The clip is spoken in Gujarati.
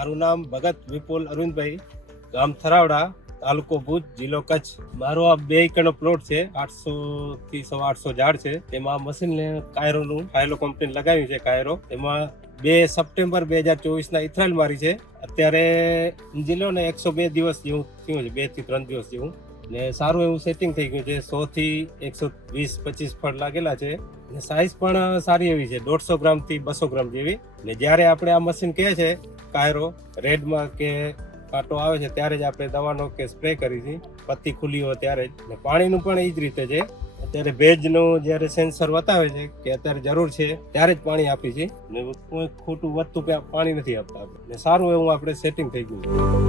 મારું નામ ભગત વિપુલ અરવિંદભાઈ ગામ થરાવડા, તાલુકો ભુજ, જિલ્લો કચ્છ. મારો આ બે એકરનો પ્લોટ છે, આઠસો થી સવા આઠસો ઝાડ છે. તેમાં મશીનને કાયરોનું ફાયલો કંપની લગાવ્યું છે, કાયરો. એમાં બે સપ્ટેમ્બર બે હજાર ચોવીસના ઇથરાઇલ મારી છે. અત્યારે જિલ્લો ને એકસો બે દિવસ જેવું થયું છે, બેથી ત્રણ દિવસ જેવું. ને સારું એવું સેટિંગ થઈ ગયું છે, સો થી એકસો વીસ, પચીસ ફળ લાગેલા છે. ને સાઇઝ પણ સારી એવી છે, દોઢસો ગ્રામથી બસો ગ્રામ જેવી. ને જ્યારે આપણે આ મશીન કહે છે કાયરો રેડમાં કે કાંટો આવે છે ત્યારે જ આપણે દવાનો કે સ્પ્રે કરી છે. પત્તી ખુલ્લી હોય ત્યારે જ. ને પાણીનું પણ એ જ રીતે છે. અત્યારે ભેજનું જ્યારે સેન્સર બતાવે છે કે અત્યારે જરૂર છે ત્યારે જ પાણી આપી છે. ને કોઈ ખોટું વધતું કે પાણી નથી આપતા ને સારું એવું આપણે સેટિંગ થઈ ગયું છે.